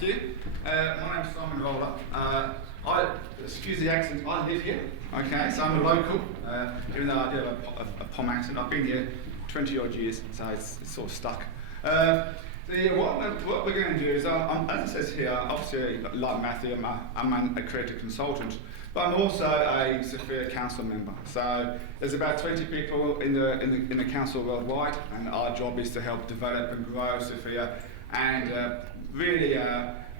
Matthew. My name's Simon Roller. Excuse the accent, I live here, okay, so I'm a local, even though I do have a POM accent. I've been here 20 odd years, so it's sort of stuck. What we're going to do is, as it says here, obviously, like Matthew, I'm a creative consultant, but I'm also a SFIA council member. So there's about 20 people in the council worldwide, and our job is to help develop and grow SFIA and really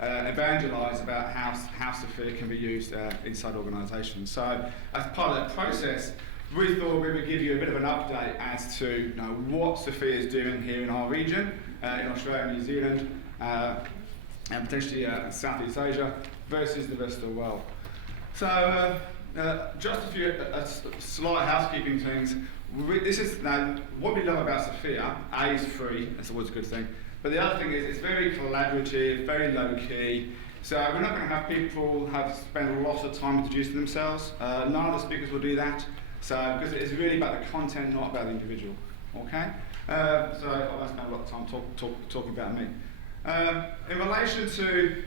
evangelise about how SFIA can be used inside organisations. So as part of that process, we thought we would give you a bit of an update as to what SFIA is doing here in our region, in Australia and New Zealand, and potentially Southeast Asia versus the rest of the world. So just a few slight housekeeping things. This is what we love about SFIA. A is free, that's always a good thing. But the other thing is it's very collaborative, very low key. So we're not going to have people spend a lot of time introducing themselves. None of the speakers will do that. So because it's really about the content, not about the individual. Okay? So I won't spend a lot of time talking about me. In relation to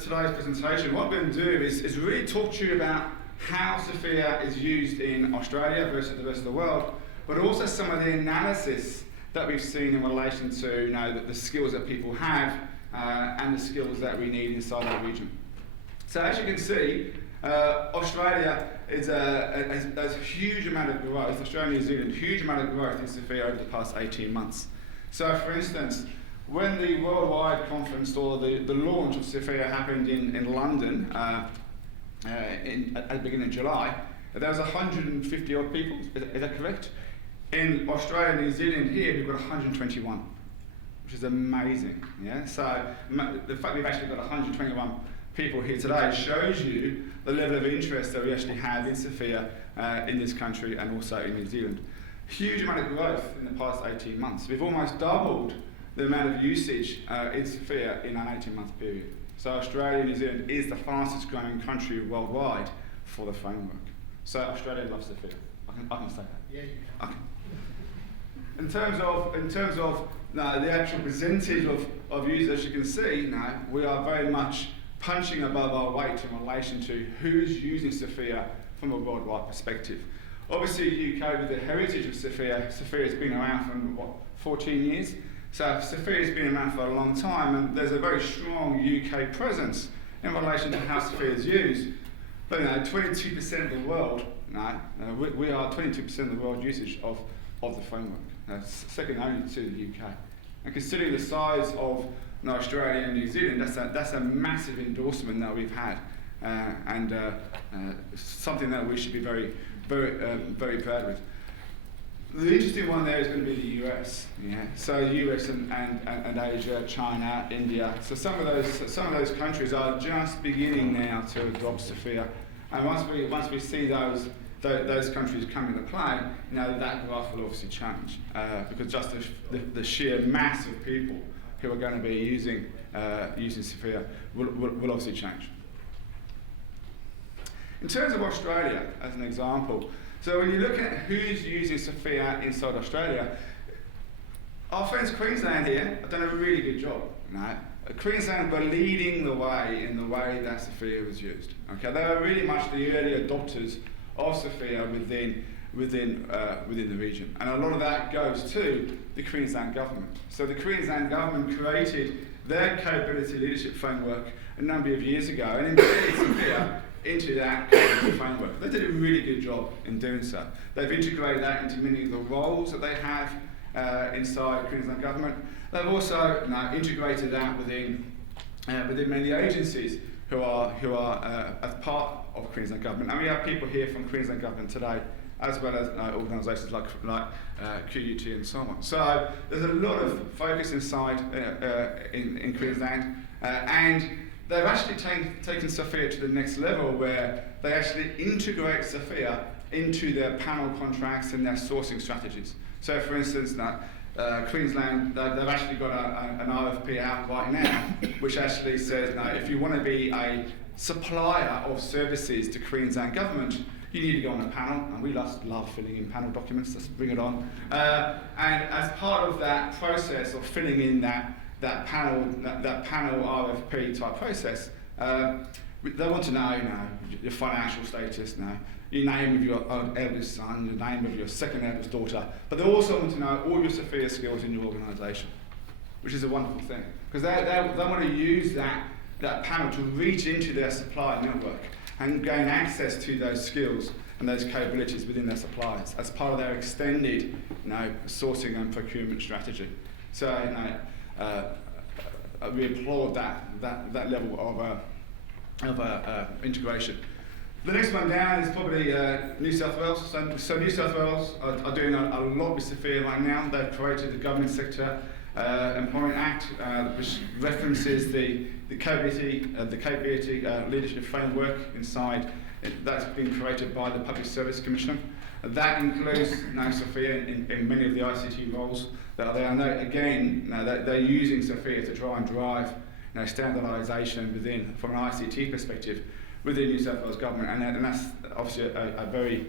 today's presentation, what we're going to do is really talk to you about how SFIA is used in Australia versus the rest of the world, but also some of the analysis that we've seen in relation to the skills that people have and the skills that we need inside our region. So as you can see, Australia has a huge amount of growth, Australia and New Zealand, huge amount of growth in SFIA over the past 18 months. So for instance, when the worldwide conference or the launch of SFIA happened in London at the beginning of July, there was 150 odd people, is that correct? In Australia and New Zealand here, we've got 121, which is amazing. Yeah. So the fact we've actually got 121 people here today shows you the level of interest that we actually have in SFIA in this country and also in New Zealand. Huge amount of growth in the past 18 months. We've almost doubled the amount of usage in SFIA in an 18-month period. So Australia and New Zealand is the fastest growing country worldwide for the framework. So Australia loves SFIA. I can say that. Yeah, you can. Okay. In terms of the actual percentage of users, as you can see, we are very much punching above our weight in relation to who's using SFIA from a worldwide perspective. Obviously, UK, with the heritage of SFIA has been around for 14 years. So SFIA has been around for a long time, and there's a very strong UK presence in relation to how SFIA is used. But 22% of the world, we are 22% of the world usage of the framework. Second only to the UK. And considering the size of Australia and New Zealand, that's a massive endorsement that we've had, and something that we should be very, very, very proud with. The interesting one there is going to be the US. Yeah. So US and Asia, China, India. So some of those countries are just beginning now to adopt SFIA, and once we see those countries come into play, that graph will obviously change because just the sheer mass of people who are going to be using SFIA will obviously change. In terms of Australia, as an example, so when you look at who's using SFIA inside Australia, our friends Queensland here have done a really good job. Queensland were leading the way in the way that SFIA was used. Okay, they were really much the early adopters of SFIA within the region, and a lot of that goes to the Queensland government. So the Queensland government created their capability leadership framework a number of years ago, and embedded SFIA into that capability framework. They did a really good job in doing so. They've integrated that into many of the roles that they have inside Queensland government. They've also integrated that within many agencies who are as part of Queensland government. And we have people here from Queensland government today, as well as organisations like QUT and so on. So there's a lot of focus inside in Queensland, and they've actually taken SFIA to the next level, where they actually integrate SFIA into their panel contracts and their sourcing strategies. So for instance, Queensland, they've actually got an RFP out right now, which actually says, if you want to be a supplier of services to Queensland government, you need to go on a panel, and we love filling in panel documents, let's bring it on. And as part of that process of filling in that that panel RFP type process, they want to know, your financial status, your name of your eldest son, the name of your second eldest daughter, but they also want to know all your SFIA skills in your organisation, which is a wonderful thing, because they want to use that panel to reach into their supplier network and gain access to those skills and those capabilities within their suppliers as part of their extended sourcing and procurement strategy. So we applaud that level of integration. The next one down is probably New South Wales. So New South Wales are doing a lot with SFIA right now. They've created the Government Sector Employment Act, which references the capability leadership framework inside. That's been created by the Public Service Commission. That includes SFIA in many of the ICT roles that are there. And they're using SFIA to try and drive standardisation from an ICT perspective within New South Wales Government, and that's obviously a very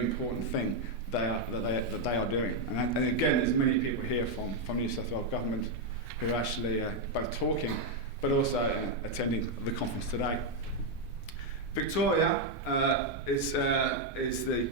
important thing that they are doing. And again, there's many people here from New South Wales Government who are actually both talking but also attending the conference today. Victoria is the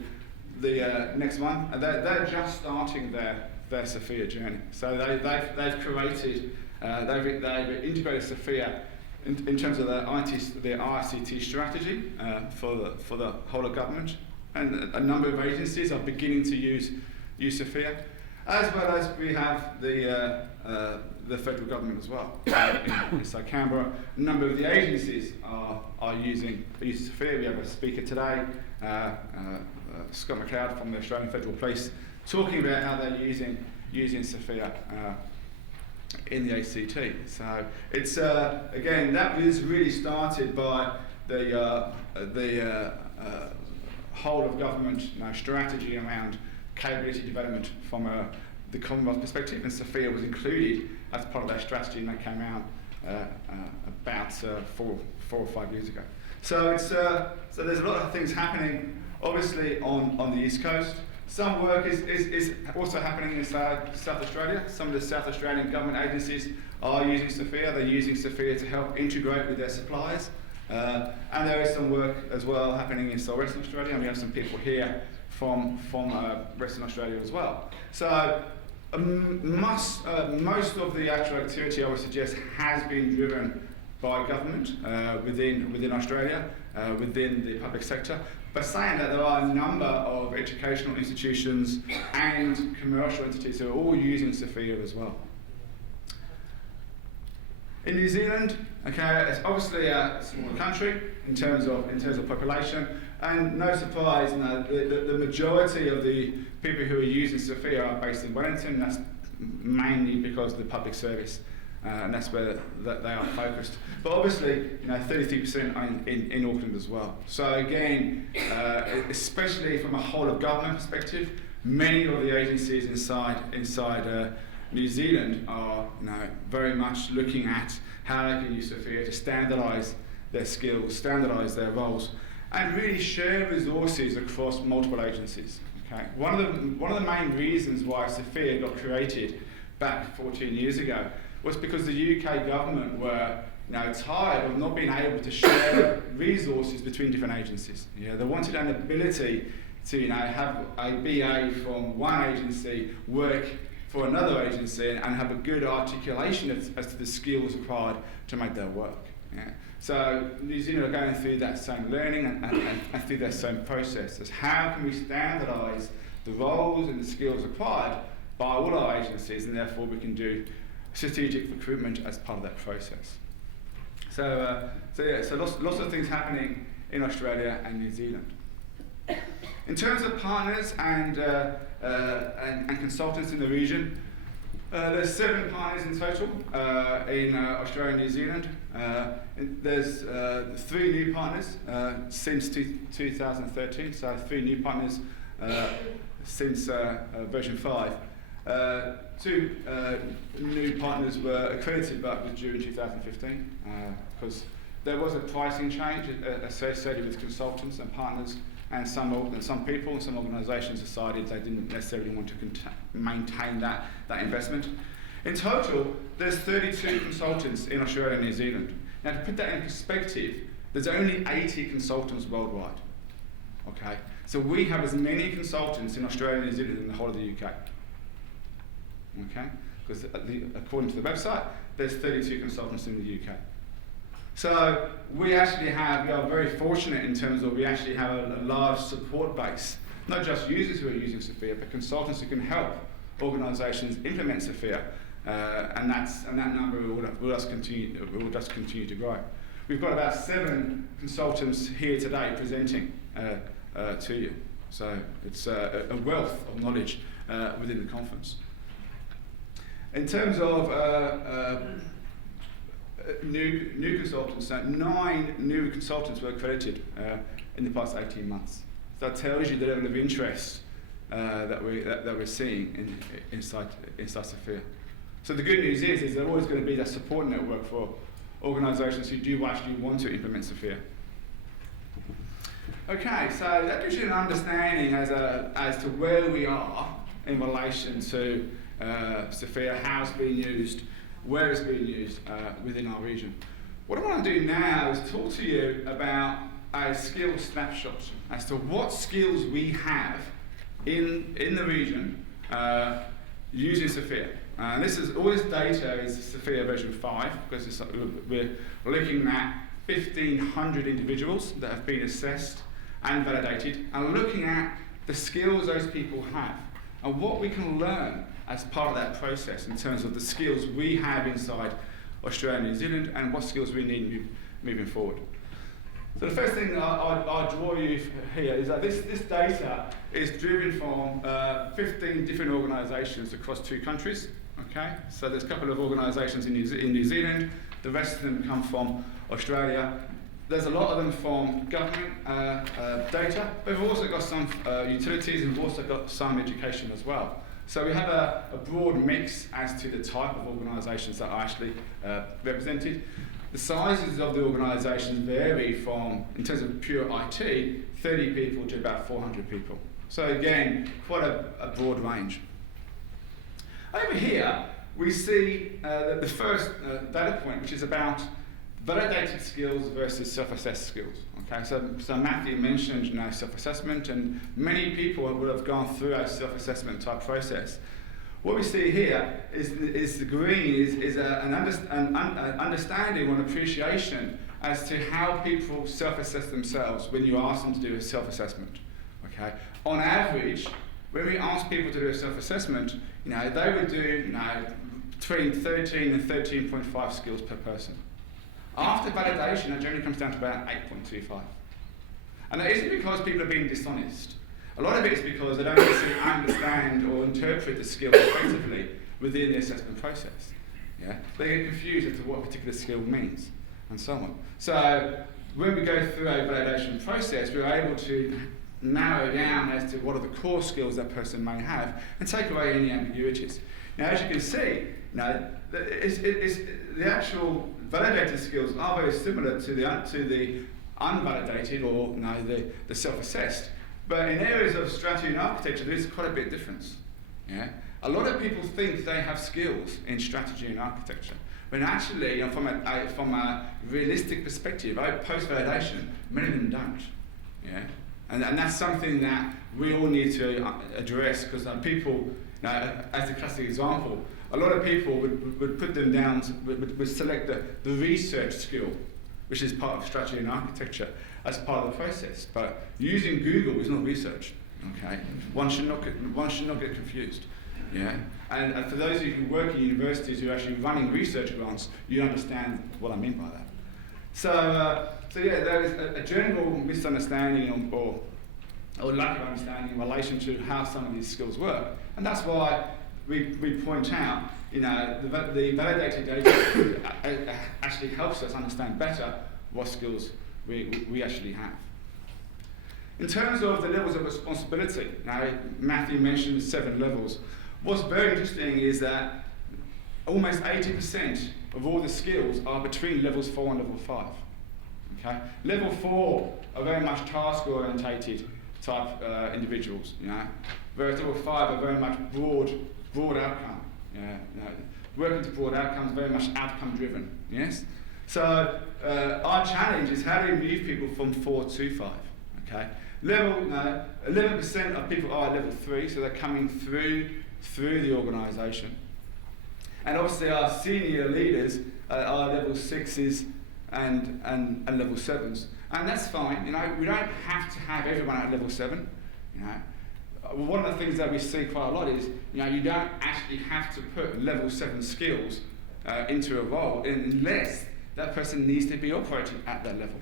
next one. They're just starting their SFIA journey. So they've created, they've integrated SFIA in terms of their ICT strategy for the whole of government, and a number of agencies are beginning to use SFIA, as well as we have the federal government as well. So Canberra, a number of the agencies are using SFIA. We have a speaker today, Scott McLeod from the Australian Federal Police, talking about how they're using SFIA in the ACT. So it's again, that was really started by the whole of government strategy around capability development from the Commonwealth perspective, and SFIA was included as part of that strategy, and that came out about 4 or 5 years ago. So it's so there's a lot of things happening, obviously on the East Coast. Some work is also happening in South Australia. Some of the South Australian government agencies are using SFIA. They're using SFIA to help integrate with their suppliers. And there is some work as well happening in Western Australia, and we have some people here from Western Australia as well. So most of the actual activity, I would suggest, has been driven by government within Australia, within the public sector. But saying that, there are a number of educational institutions and commercial entities who are all using SFIA as well. In New Zealand, it's obviously a smaller country in terms of population, and no surprise, the majority of the people who are using SFIA are based in Wellington. That's mainly because of the public service, and that's where they are focused. But obviously, 33% are in Auckland as well. So again, especially from a whole of government perspective, many of the agencies inside New Zealand are very much looking at how they can use SFIA to standardise their skills, standardise their roles, and really share resources across multiple agencies. Okay? One of the main reasons why SFIA got created back 14 years ago was because the UK government were tired of not being able to share resources between different agencies. They wanted an ability to have a BA from one agency work for another agency and have a good articulation as to the skills required to make their work. So New Zealand are going through that same learning and through that same process. As how can we standardise the roles and the skills required by all our agencies, and therefore we can do strategic recruitment as part of that process. So lots of things happening in Australia and New Zealand. In terms of partners and consultants in the region, there's 7 partners in total in Australia and New Zealand. There's 3 new partners since 2013, so 3 new partners since version 5. 2 new partners were accredited, but was due in 2015 because there was a pricing change associated with consultants and partners, and some people and some organisations decided they didn't necessarily want to maintain that investment. In total, there's 32 consultants in Australia and New Zealand. Now, to put that in perspective, there's only 80 consultants worldwide. Okay, so we have as many consultants in Australia and New Zealand than the whole of the UK. Okay, because according to the website, there's 32 consultants in the UK. So we are very fortunate in terms of we actually have a large support base, not just users who are using SFIA, but consultants who can help organisations implement SFIA, and that number will just continue to grow. We've got about 7 consultants here today presenting to you, so it's a wealth of knowledge within the conference. In terms of new consultants, 9 new consultants were accredited in the past 18 months. So that tells you the level of interest that we're seeing inside SFIA. So the good news is there's always going to be that support network for organisations who do actually want to implement SFIA. Okay, so that gives you an understanding as to where we are in relation to SFIA, how it's being used, where it's being used within our region. What I want to do now is talk to you about a skills snapshot as to what skills we have in the region using SFIA. All this data is SFIA version 5, because we're looking at 1,500 individuals that have been assessed and validated, and looking at the skills those people have and what we can learn as part of that process in terms of the skills we have inside Australia and New Zealand and what skills we need moving forward. So the first thing I'll draw you here is that this data is driven from 15 different organisations across 2 countries. Okay, so there's a couple of organisations in New Zealand, the rest of them come from Australia. There's a lot of them from government data, but we've also got some utilities and we've also got some education as well. So we have a broad mix as to the type of organisations that are actually represented. The sizes of the organisations vary from, in terms of pure IT, 30 people to about 400 people. So again, quite a broad range. Over here, we see the first data point, which is about validated skills versus self-assessed skills. Okay, so Matthew mentioned self-assessment, and many people will have gone through a self-assessment type process. What we see here is the green is an understanding or an appreciation as to how people self-assess themselves when you ask them to do a self-assessment. Okay, on average, when we ask people to do a self-assessment, they would do between 13 and 13.5 skills per person. After validation, it generally comes down to about 8.25. And that isn't because people are being dishonest. A lot of it is because they don't necessarily understand or interpret the skill effectively within the assessment process. Yeah? They get confused as to what a particular skill means, and so on. So when we go through a validation process, we're able to narrow down as to what are the core skills that person may have and take away any ambiguities. Now, as you can see, the actual validated skills are very similar to the unvalidated or the self-assessed. But in areas of strategy and architecture, there's quite a bit of difference. Yeah? A lot of people think they have skills in strategy and architecture, when actually, from a realistic perspective, post-validation, many of them don't. Yeah? And that's something that we all need to address, because people, as a classic example, a lot of people would put them down, would select the research skill, which is part of strategy and architecture, as part of the process. But using Google is not research. Okay, one should not get confused. Yeah, and for those of you who work in universities who are actually running research grants, you understand what I mean by that. So yeah, there is a general misunderstanding or lack of understanding in relation to how some of these skills work, and that's why we point out, the validated data actually helps us understand better what skills we actually have. In terms of the levels of responsibility, now Matthew mentioned 7 levels. What's very interesting is that almost 80% of all the skills are between levels 4 and level 5. Okay? Level 4 are very much task-orientated type individuals, whereas level 5 are very much broad outcome. working to broad outcomes, very much outcome driven, yes? So our challenge is how do we move people from 4 to 5, okay? 11% of people are at level 3, so they're coming through the organisation. And obviously our senior leaders are level 6s and level 7s. And that's fine, we don't have to have everyone at level 7, One of the things that we see quite a lot is, you don't actually have to put level 7 skills into a role unless that person needs to be operating at that level,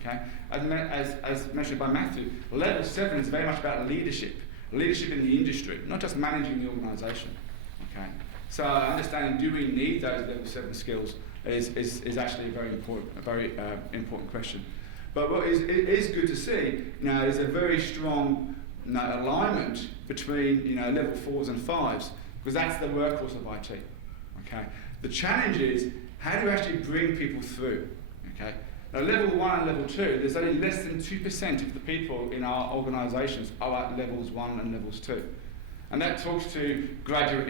okay? As mentioned by Matthew, level 7 is very much about leadership in the industry, not just managing the organisation, okay? So understanding, do we need those level 7 skills is actually a very important question. But what is good to see now is a very strong alignment between level 4s and 5s, because that's the workhorse of IT, okay? The challenge is, how do you actually bring people through, okay? Now level 1 and level 2, there's only less than 2% of the people in our organisations are at levels 1 and levels 2. And that talks to graduate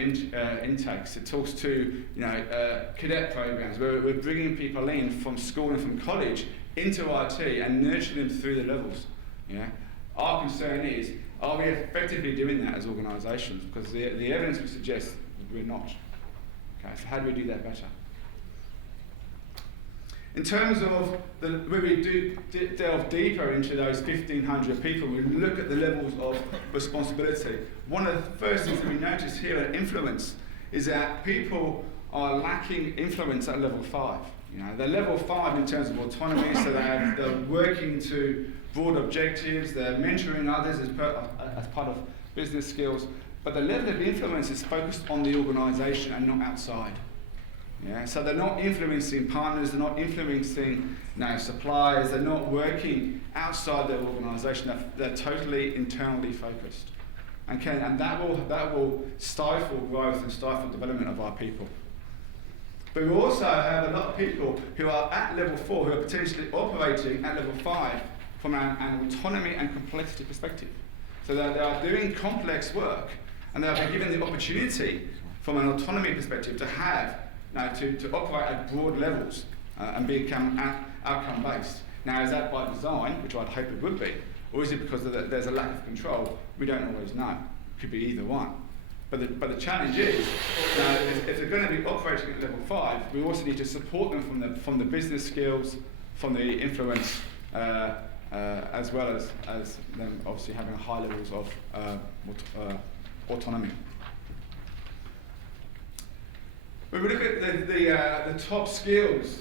intakes, it talks to cadet programs, where we're bringing people in from school and from college into IT and nurturing them through the levels. Yeah? Our concern is, are we effectively doing that as organisations? Because the evidence would suggest that we're not. Okay, so how do we do that better? In terms of when we do delve deeper into those 1,500 people, we look at the levels of responsibility. One of the first things that we notice here at influence is that people are lacking influence at level 5. They're level 5 in terms of autonomy, so they're working to broad objectives, they're mentoring others as part of business skills, but the level of influence is focused on the organisation and not outside. Yeah, so they're not influencing partners, they're not influencing suppliers, they're not working outside their organisation, they're totally internally focused. And that will stifle growth and stifle development of our people. But we also have a lot of people who are at level 4 who are potentially operating at level 5 from an autonomy and complexity perspective. So they are doing complex work, and they are given the opportunity from an autonomy perspective to have to operate at broad levels and become outcome-based. Now, is that by design, which I'd hope it would be, or is it because there's a lack of control? We don't always know. It could be either one. But the challenge is, if they're going to be operating at level 5, we also need to support them from the business skills, from the influence, as well as them obviously having high levels of autonomy. When we look at the top skills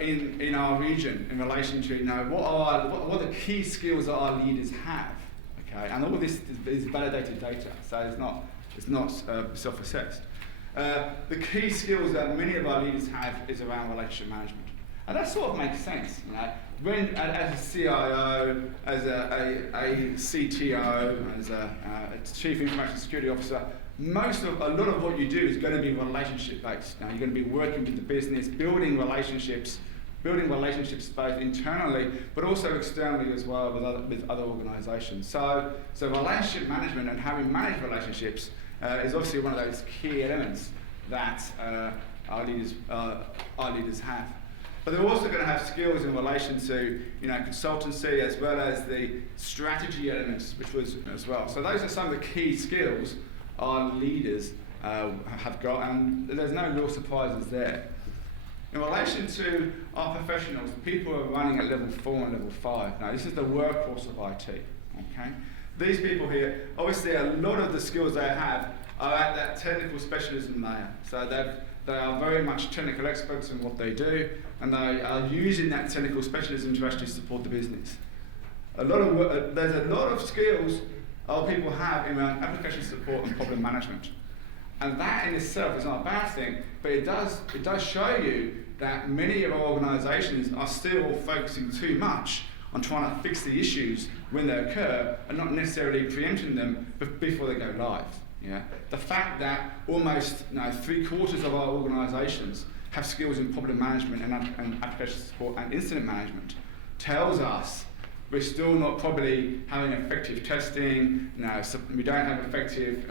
in our region in relation to what are the key skills that our leaders have, okay, and all this is validated data, so it's not self-assessed. The key skills that many of our leaders have is around relationship management, and that sort of makes sense. When as a CIO, as a CTO, as a Chief Information Security Officer, a lot of what you do is going to be relationship based. Now you're going to be working with the business, building relationships both internally but also externally as well with other organisations. So relationship management and how we manage relationships is obviously one of those key elements that our leaders have. But they're also going to have skills in relation to consultancy as well as the strategy elements, which was as well. So those are some of the key skills our leaders have got, and there's no real surprises there. In relation to our professionals, people who are running at level 4 and level 5. Now this is the workhorse of IT. Okay, these people here, obviously a lot of the skills they have are at that technical specialism layer. So they are very much technical experts in what they do, and they are using that technical specialism to actually support the business. There's a lot of skills our people have in application support and problem management. And that in itself is not a bad thing, but it does show you that many of our organisations are still focusing too much on trying to fix the issues when they occur and not necessarily preempting them before they go live. Yeah? The fact that almost 3/4 of our organisations have skills in problem management and application support and incident management tells us we're still not probably having effective testing. We don't have effective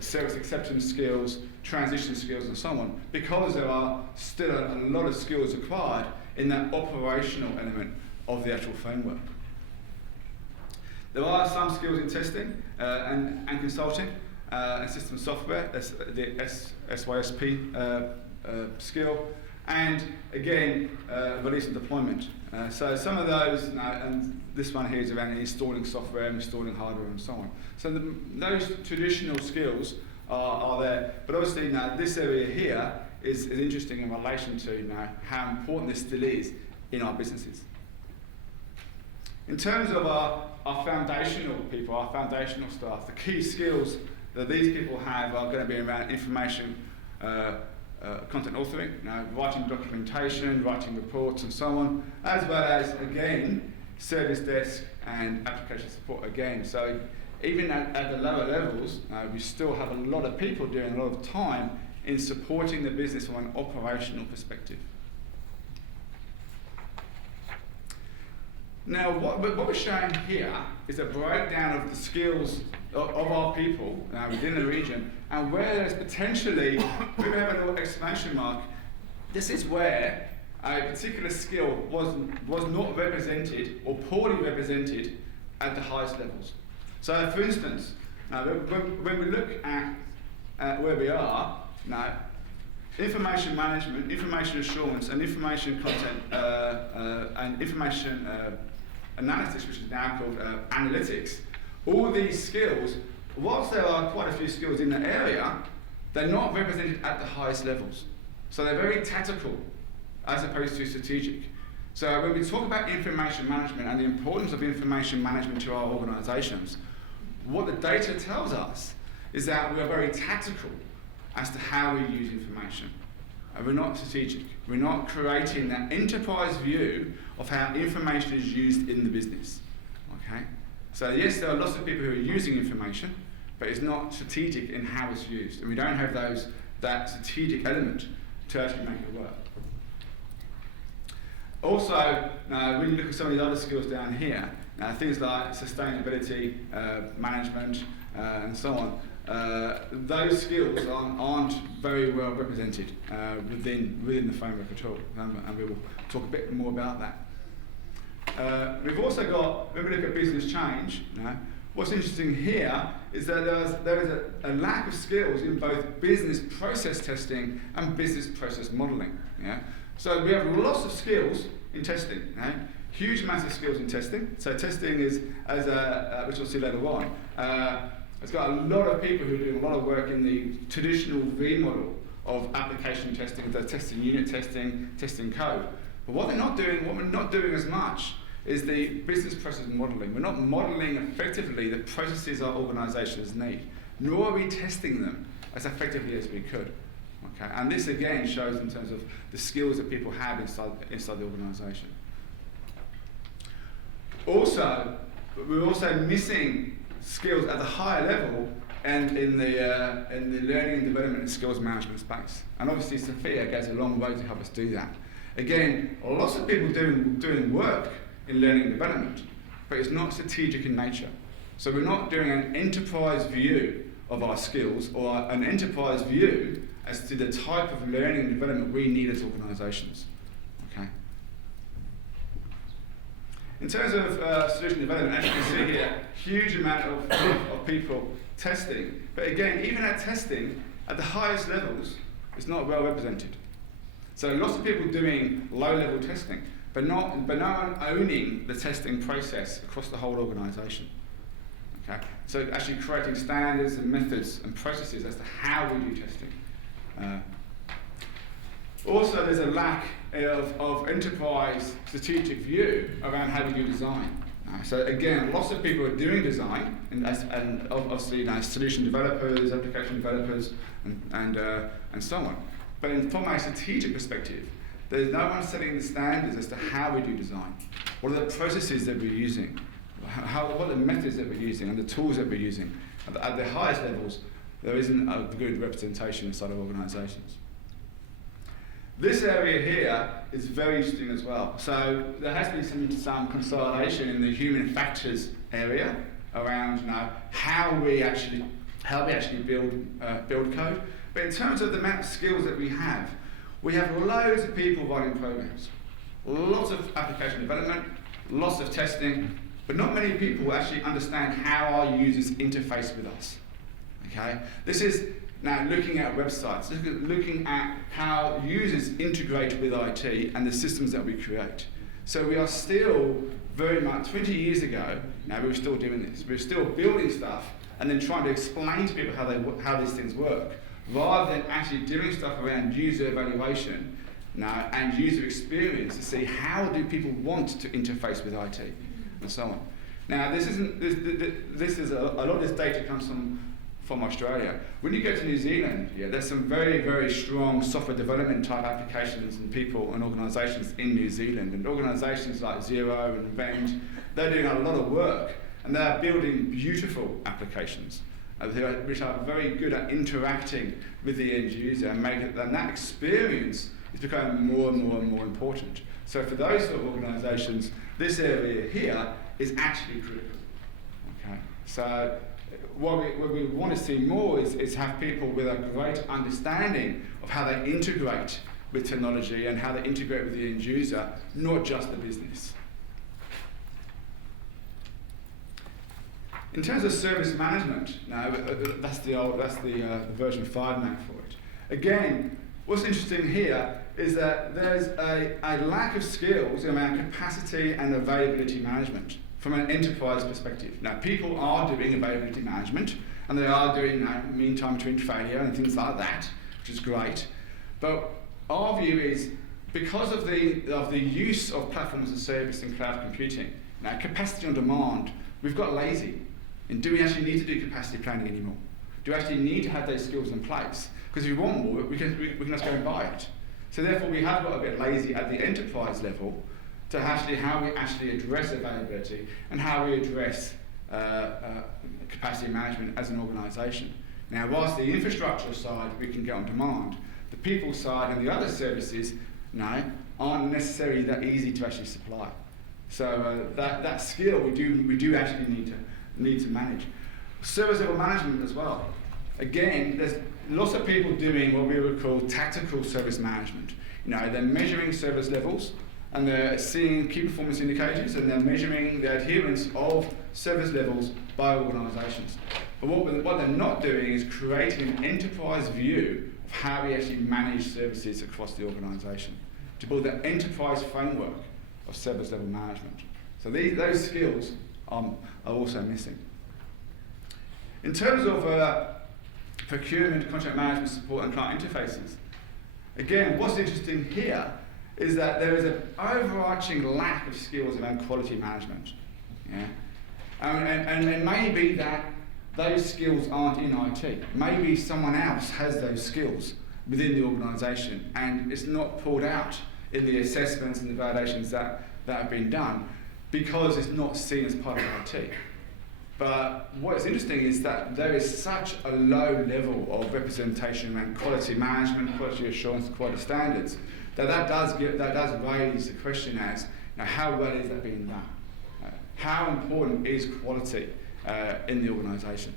service acceptance skills, transition skills and so on, because there are still a lot of skills required in that operational element of the actual framework. There are some skills in testing and consulting and system software, the SYSP skill, and again, release and deployment. So some of those, and this one here is around installing software, installing hardware and so on. So those traditional skills are there, but obviously now this area here is interesting in relation to how important this still is in our businesses. In terms of our foundational people, our foundational staff, the key skills that these people have are going to be around information, content authoring, writing documentation, writing reports and so on, as well as, again, service desk and application support again. So even at the lower levels, we still have a lot of people doing a lot of time in supporting the business from an operational perspective. Now, what we're showing here is a breakdown of the skills of our people within the region, and where there's potentially, we have a little exclamation mark, this is where a particular skill was not represented or poorly represented at the highest levels. So, for instance, when we look at where we are now, information management, information assurance, and information content and information analysis, which is now called analytics, all these skills, whilst there are quite a few skills in the area, they're not represented at the highest levels. So they're very tactical as opposed to strategic. So when we talk about information management and the importance of information management to our organisations, what the data tells us is that we are very tactical as to how we use information. We're not strategic. We're not creating that enterprise view of how information is used in the business. Okay? So yes, there are lots of people who are using information, but it's not strategic in how it's used. And we don't have that strategic element to actually make it work. Also, when you look at some of these other skills down here, things like sustainability, management, and so on, those skills aren't very well represented within the framework at all, and we will talk a bit more about that. We've also got, when we look at business change, what's interesting here is that there is a lack of skills in both business process testing and business process modelling. Yeah? So we have lots of skills in testing, huge amounts of skills in testing. So testing is, which we'll see later on, it's got a lot of people who are doing a lot of work in the traditional V model of application testing, the testing unit testing, testing code. But what we're not doing as much is the business process modelling. We're not modelling effectively the processes our organisations need, nor are we testing them as effectively as we could. Okay? And this again shows in terms of the skills that people have inside the organisation. Also, we're also missing skills at the higher level and in the learning and development and skills management space. And obviously SFIA goes a long way to help us do that. Again, lots of people doing work in learning and development, but it's not strategic in nature. So we're not doing an enterprise view of our skills or an enterprise view as to the type of learning and development we need as organisations. Okay. In terms of solution development, as you can see here, huge amount of people testing. But again, even at testing, at the highest levels, it's not well represented. So lots of people doing low-level testing, but no one owning the testing process across the whole organisation. Okay? So actually creating standards and methods and processes as to how we do testing. Also, there's a lack of enterprise strategic view around how we do design. So again, lots of people are doing design, and obviously solution developers, application developers, and so on. But from a strategic perspective, there's no one setting the standards as to how we do design. What are the processes that we're using? What are the methods that we're using and the tools that we're using? At the highest levels, there isn't a good representation inside of organisations. This area here is very interesting as well. So there has been some consolidation in the human factors area around how we actually how we actually build code. But in terms of the amount of skills that we have loads of people writing programs, lots of application development, lots of testing, but not many people actually understand how our users interface with us. Okay? This is now looking at websites, looking at how users integrate with IT and the systems that we create. So we are still very much, 20 years ago, now we were still doing this. We were still building stuff and then trying to explain to people how these things work, rather than actually doing stuff around user evaluation now and user experience to see how do people want to interface with IT and so on. Now this is a lot of this data comes from Australia. When you go to New Zealand, there's some very, very strong software development type applications and people and organisations in New Zealand, and organisations like Seera and Vend, they're doing a lot of work and they're building beautiful applications which are very good at interacting with the end user and that experience is becoming more and more and more important. So for those sort of organisations, this area here is actually critical. Okay, so what we want to see more is have people with a great understanding of how they integrate with technology and how they integrate with the end user, not just the business. In terms of service management, now that's the version 5 now for it. Again, what's interesting here is that there's a lack of skills around capacity and availability management from an enterprise perspective. Now, people are doing availability management, and they are doing mean time between failure and things like that, which is great. But our view is, because of the use of platform as a service and cloud computing, now capacity on demand, we've got lazy. And do we actually need to do capacity planning anymore? Do we actually need to have those skills in place? Because if we want more, we can just go and buy it. So therefore, we have got a bit lazy at the enterprise level to actually how we actually address availability and how we address capacity management as an organisation. Now, whilst the infrastructure side we can get on demand, the people side and the other services aren't necessarily that easy to actually supply. So that skill we do actually need to manage. Service level management as well. Again, there's lots of people doing what we would call tactical service management. They're measuring service levels and they're seeing key performance indicators and they're measuring the adherence of service levels by organisations. But what they're not doing is creating an enterprise view of how we actually manage services across the organisation, to build that enterprise framework of service level management. So those skills are also missing. In terms of procurement, contract management support and client interfaces, again, what's interesting here is that there is an overarching lack of skills around quality management. And it may be that those skills aren't in IT. Maybe someone else has those skills within the organisation and it's not pulled out in the assessments and the validations that have been done because it's not seen as part of IT. But what's interesting is that there is such a low level of representation around quality management, quality assurance, quality standards, that does raise the question as, how well is that being done? How important is quality in the organisation?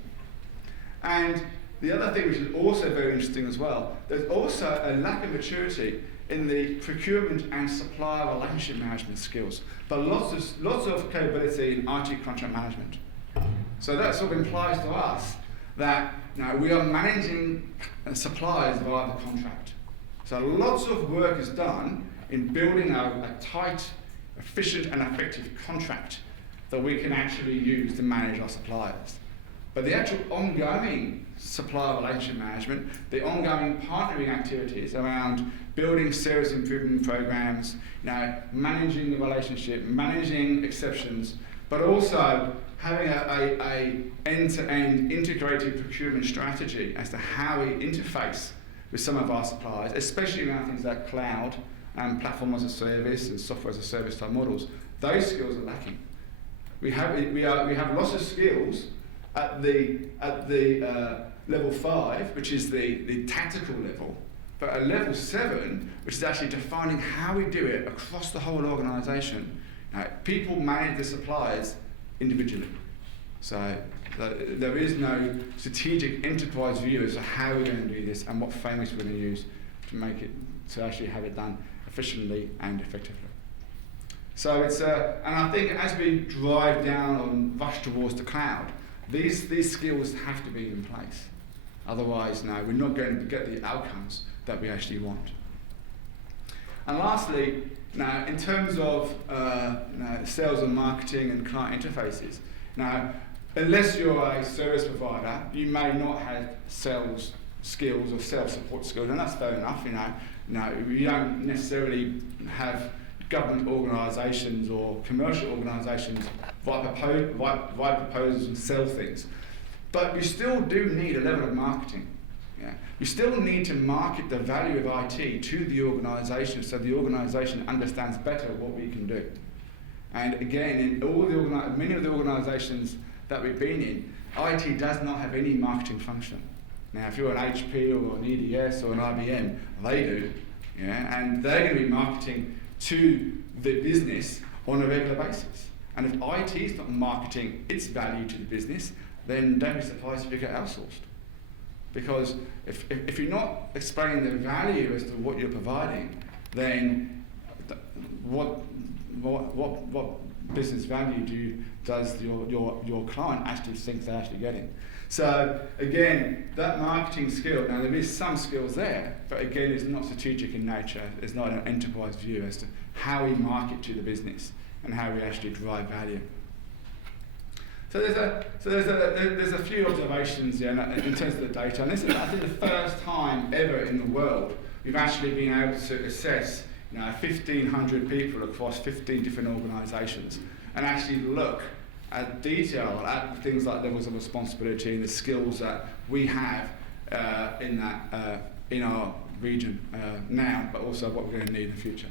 And the other thing which is also very interesting as well, there's also a lack of maturity in the procurement and supplier relationship management skills, but lots of capability in IT contract management. So that sort of implies to us that we are managing suppliers via the contract. So lots of work is done in building a tight, efficient and effective contract that we can actually use to manage our suppliers. But the actual ongoing supplier relationship management, the ongoing partnering activities around building service improvement programs, managing the relationship, managing exceptions, but also having a end-to-end integrated procurement strategy as to how we interface with some of our suppliers, especially around things like cloud and platform as a service and software as a service type models. Those skills are lacking. We have lots of skills at the level 5, which is the tactical level, but at level 7, which is actually defining how we do it across the whole organisation. People manage the suppliers individually. So there is no strategic enterprise view as to how we're going to do this and what frameworks we're going to use to make it, to actually have it done efficiently and effectively. So it's, and I think as we drive down and rush towards the cloud, these skills have to be in place. Otherwise, no, we're not going to get the outcomes that we actually want. And lastly, now in terms of sales and marketing and client interfaces, now unless you're a service provider, you may not have sales skills or sales support skills, and that's fair enough. You don't necessarily have government organisations or commercial organisations write proposals and sell things. But you still do need a level of marketing. Yeah? You still need to market the value of IT to the organisation so the organisation understands better what we can do. And again, in many of the organisations that we've been in, IT does not have any marketing function. Now, if you're an HP or an EDS or an IBM, they do. Yeah? And they're going to be marketing to the business on a regular basis. And if IT is not marketing its value to the business, then don't be surprised if you get outsourced. Because if you're not explaining the value as to what you're providing, then what business value does your client actually think they're actually getting? So again, that marketing skill, now there is some skills there, but again, it's not strategic in nature. It's not an enterprise view as to how we market to the business and how we actually drive value. So there's a few observations in terms of the data, and this is, I think, the first time ever in the world we've actually been able to assess 1,500 people across 15 different organisations and actually look at detail at things like levels of responsibility and the skills that we have in our region now, but also what we're going to need in the future.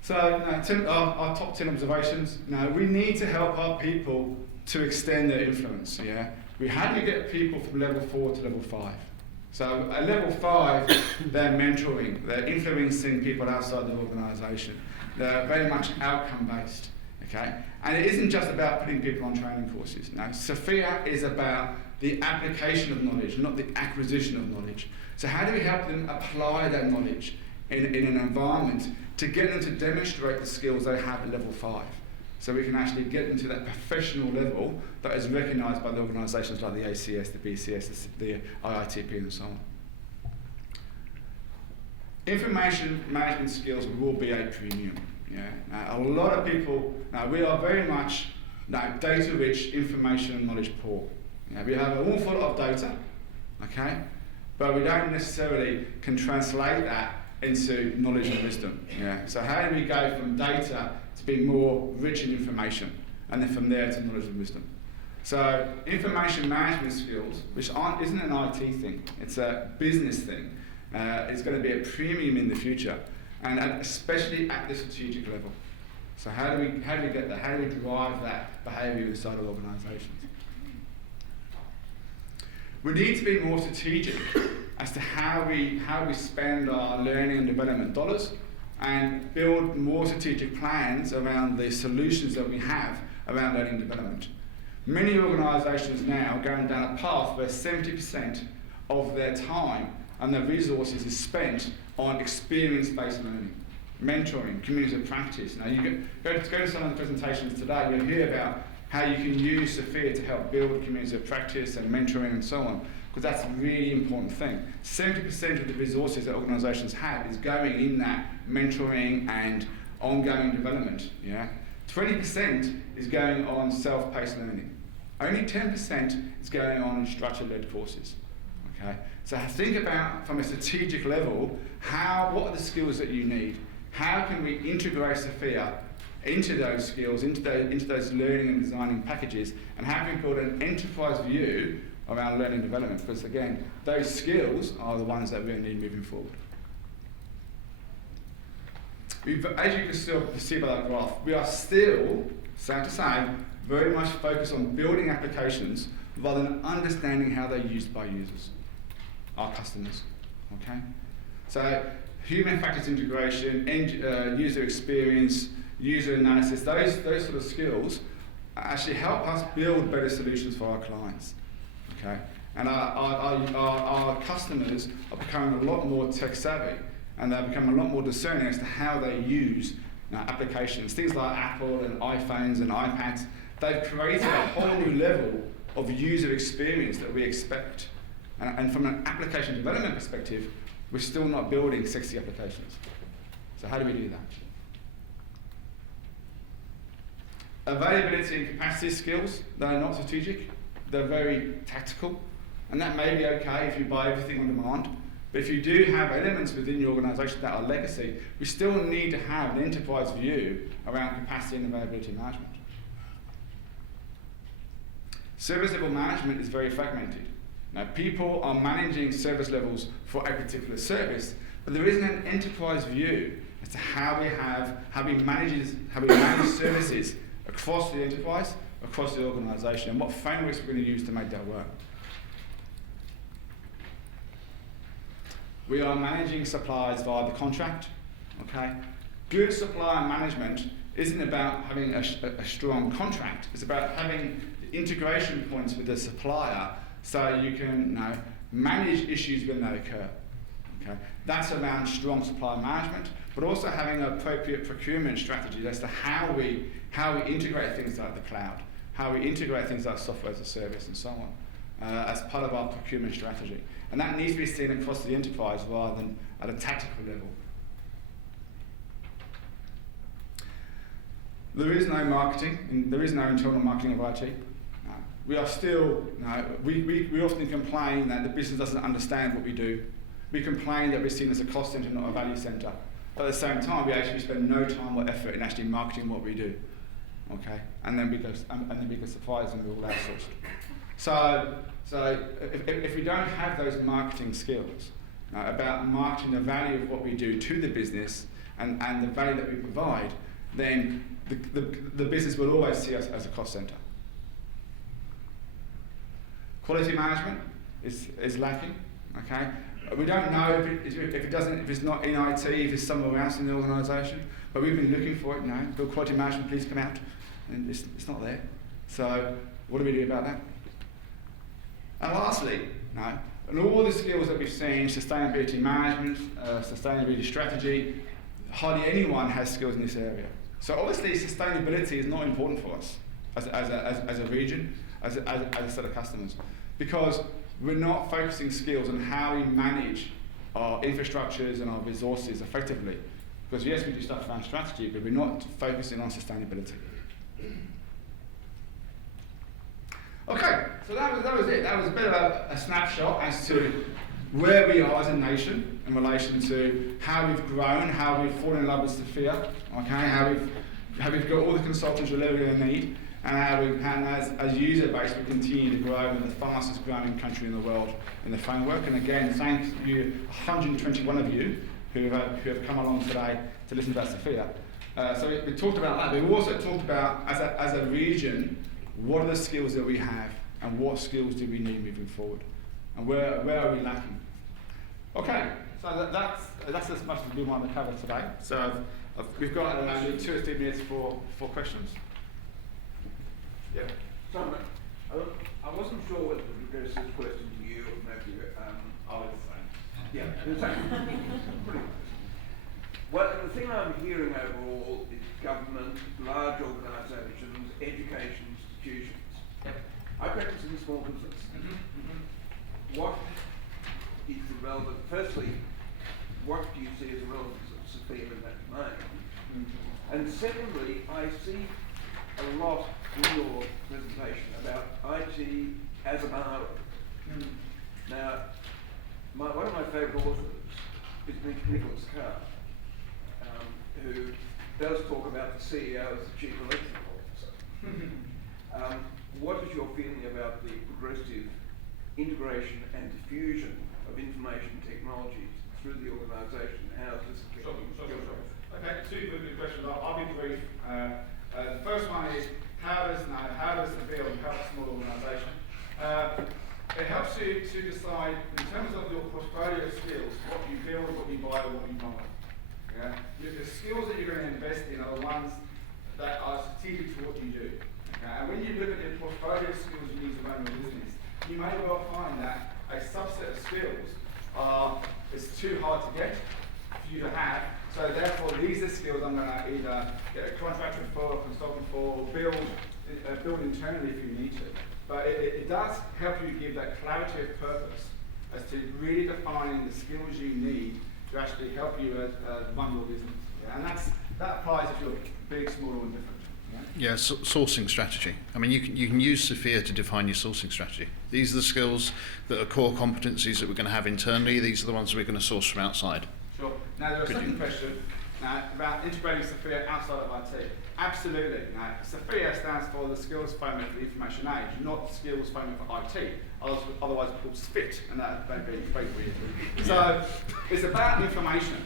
So our top 10 observations. Now, we need to help our people to extend their influence. Yeah, how do you get people from level 4 to level 5? So at level 5, they're mentoring, they're influencing people outside the organisation. They're very much outcome based. Okay, and it isn't just about putting people on training courses. Now, SFIA is about the application of knowledge, not the acquisition of knowledge. So how do we help them apply that knowledge in an environment to get them to demonstrate the skills they have at level 5? So we can actually get them to that professional level that is recognised by the organisations like the ACS, the BCS, the IITP and so on. Information management skills will be a premium. Yeah. Now, a lot of people, we are very much data-rich, information and knowledge poor. We have an awful lot of data, okay, but we don't necessarily can translate that into knowledge and wisdom. Yeah. So how do we go from data to being more rich in information, and then from there to knowledge and wisdom? So information management skills, which isn't an IT thing, it's a business thing, is going to be a premium in the future. And especially at the strategic level. So how do we get that? How do we drive that behaviour inside of organisations? We need to be more strategic as to how we spend our learning and development dollars, and build more strategic plans around the solutions that we have around learning and development. Many organisations now are going down a path where 70% of their time and their resources is spent on experience-based learning, mentoring, community of practice. Now, you go to some of the presentations today, you'll hear about how you can use SFIA to help build a community of practice and mentoring and so on, because that's a really important thing. 70% of the resources that organisations have is going in that mentoring and ongoing development. Yeah, 20% is going on self-paced learning. Only 10% is going on instructor-led courses. Okay, so think about from a strategic level, what are the skills that you need? How can we integrate SFIA into those skills, into those learning and designing packages, and how can we build an enterprise view around learning and development? Because again, those skills are the ones that we need moving forward. As you can still see by that graph, we are still, sad to say, very much focused on building applications rather than understanding how they're used by users, our customers. Okay, so human factors integration, user experience, user analysis, those sort of skills actually help us build better solutions for our clients. Okay? And our customers are becoming a lot more tech savvy, and they're becoming a lot more discerning as to how they use applications. Things like Apple and iPhones and iPads, they've created a whole new level of user experience that we expect. And from an application development perspective, we're still not building sexy applications. So how do we do that? Availability and capacity skills, they're not strategic, they're very tactical. And that may be okay if you buy everything on demand. But if you do have elements within your organisation that are legacy, we still need to have an enterprise view around capacity and availability management. Service level management is very fragmented. Now, people are managing service levels for a particular service, but there isn't an enterprise view as to how we manage services across the enterprise, across the organisation, and what frameworks we're going to use to make that work. We are managing suppliers via the contract. Okay? Good supplier management isn't about having a strong contract. It's about having the integration points with the supplier so you can manage issues when they occur. Okay? That's around strong supplier management, but also having an appropriate procurement strategy as to how we integrate things like the cloud, how we integrate things like software as a service and so on, as part of our procurement strategy. And that needs to be seen across the enterprise rather than at a tactical level. There is no marketing, and there is no internal marketing of IT. We are still, we often complain that the business doesn't understand what we do. We complain that we're seen as a cost centre, not a value centre. But at the same time, we actually spend no time or effort in actually marketing what we do. Okay? And then we go suppliers and we're all outsourced. So if we don't have those marketing skills about marketing the value of what we do to the business and the value that we provide, then the business will always see us as a cost centre. Quality management is lacking. Okay, we don't know if it's not in IT, if it's somewhere else in the organisation, but we've been looking for it now. Bill quality management, please come out, and it's not there. So what do we do about that? And lastly, and all the skills that we've seen, sustainability management, sustainability strategy, hardly anyone has skills in this area. So obviously sustainability is not important for us as a region, as a set of customers, because we're not focusing skills on how we manage our infrastructures and our resources effectively. Because yes, we do stuff around strategy, but we're not focusing on sustainability. Okay, so that was it. That was a bit of a snapshot as to where we are as a nation in relation to how we've grown, how we've fallen in love with SFIA, okay, how we've got all the consultants we're ever going to need, and as user base we continue to grow in the fastest growing country in the world in the framework. And again, thank you, 121 of you who have come along today to listen about SFIA. So we talked about that. We've also talked about as a region, what are the skills that we have, and what skills do we need moving forward, and where are we lacking? Okay, so that's as much as we want to cover today. So we've got around 2 or 3 minutes for questions. Yeah. Simon, I wasn't sure whether to address this question to you or maybe I'll let it yeah, the same. Well, the thing I'm hearing overall is government, large organisations, education institutions. Yep. I practice in small business. What is the relevant? Firstly, what do you see as the relevance of SFIA in that domain? And secondly, I see a lot in your presentation about IT as an art. Now, one of my favourite authors is Nicholas Carr, who does talk about the CEO as the chief electrical officer. What is your feeling about the progressive integration and diffusion of information technologies through the organisation? How is this affecting? Sure. Okay, 2 good questions. I'll be brief. The first one is how does the field help a small organisation? It helps you to decide in terms of your portfolio of skills what you build, what you buy, and what you buy. Yeah? The skills that you're going to invest in are the ones that are strategic to what you do. And when you look at the portfolio of skills you need to run your business, you may well find that a subset of skills is too hard to get for you to have. So therefore, these are skills I'm going to either get a contractor for, a consultant for, or build internally if you need to. But it does help you give that clarity of purpose as to really defining the skills you need to actually help you run your business. Yeah? And that applies if you're big, small, or indifferent. Yeah, sourcing strategy. I mean, you can use SFIA to define your sourcing strategy. These are the skills that are core competencies that we're going to have internally. These are the ones we're going to source from outside. Sure. Now, there was a second question about integrating SFIA outside of IT. Absolutely. Now, SFIA stands for the Skills Framework for the Information Age, not Skills Framework for IT. Otherwise, it's called SFIT, and that would be very weird. So, it's about information,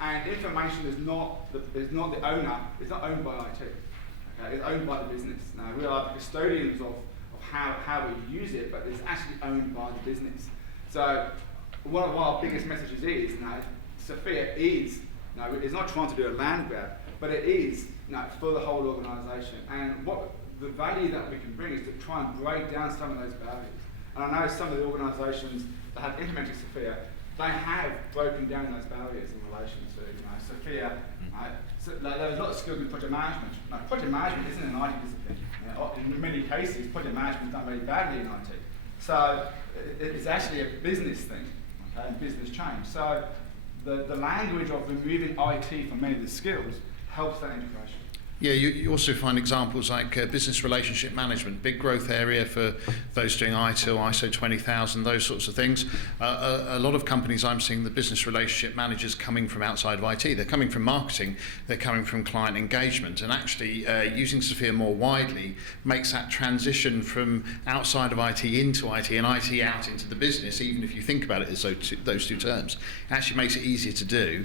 and information is not the owner. It's not owned by IT. It's owned by the business. Now, we are the custodians of how we use it, but it's actually owned by the business. So, one of our biggest messages is, SFIA is, it's not trying to do a land grab, but it is for the whole organisation. And what the value that we can bring is to try and break down some of those barriers. And I know some of the organisations that have implemented SFIA, they have broken down those barriers in relation to SFIA. So, there's a lot of skills in project management. Now, project management isn't an IT discipline. In many cases, project management is done very badly in IT. So it's actually a business thing, and business change. So the language of removing IT from many of the skills helps that integration. Yeah, you also find examples like business relationship management, big growth area for those doing ISO 20000, those sorts of things. A lot of companies I'm seeing the business relationship managers coming from outside of IT. They're coming from marketing, they're coming from client engagement, and actually using SFIA more widely makes that transition from outside of IT into IT and IT out into the business, even if you think about it as those two terms. It actually makes it easier to do.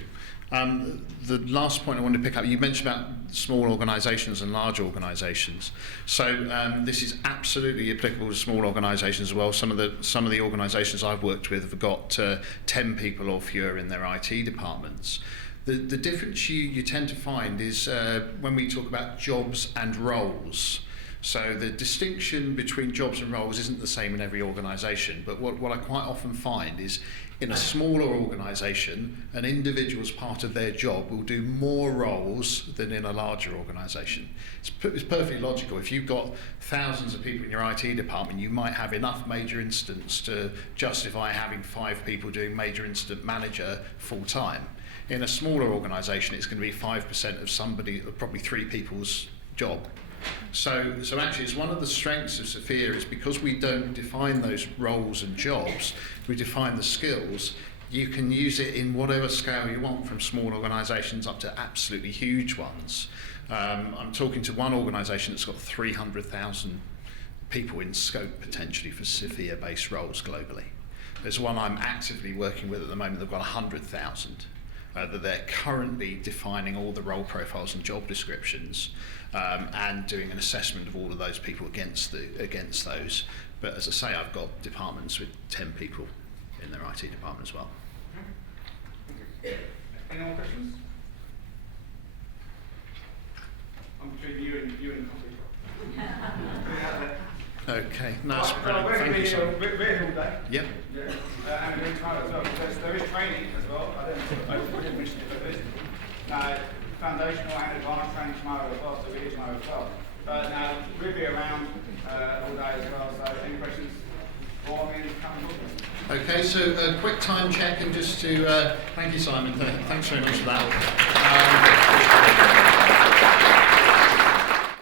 The last point I wanted to pick up, you mentioned about small organisations and large organisations. So this is absolutely applicable to small organisations as well. Some of the organisations I've worked with have got 10 people or fewer in their IT departments. The difference you tend to find is when we talk about jobs and roles. So the distinction between jobs and roles isn't the same in every organisation, but what I quite often find is in a smaller organisation, an individual as part of their job will do more roles than in a larger organisation. It's perfectly logical. If you've got thousands of people in your IT department, you might have enough major incidents to justify having 5 people doing major incident manager full time. In a smaller organisation, it's going to be 5% of probably 3 people's job. So actually it's one of the strengths of SFIA is because we don't define those roles and jobs, we define the skills, you can use it in whatever scale you want, from small organisations up to absolutely huge ones. I'm talking to one organisation that's got 300,000 people in scope potentially for SFIA based roles globally. There's one I'm actively working with at the moment, they've got 100,000. That they're currently defining all the role profiles and job descriptions and doing an assessment of all of those people against those. But as I say, I've got departments with 10 people in their IT department as well. Any more questions? I'm between you and coffee. Okay, no, that's brilliant. We're Thank you, Simon. here all day. Yep. Yeah. And we're doing tomorrow as well. There is training as well. I didn't mention it, but there is foundational and advanced training tomorrow as well, so we're here tomorrow as well. But now we'll be around all day as well, so any questions for me, come and look at them. Okay, so a quick time check and just to thank you, Simon. Thanks very much for that.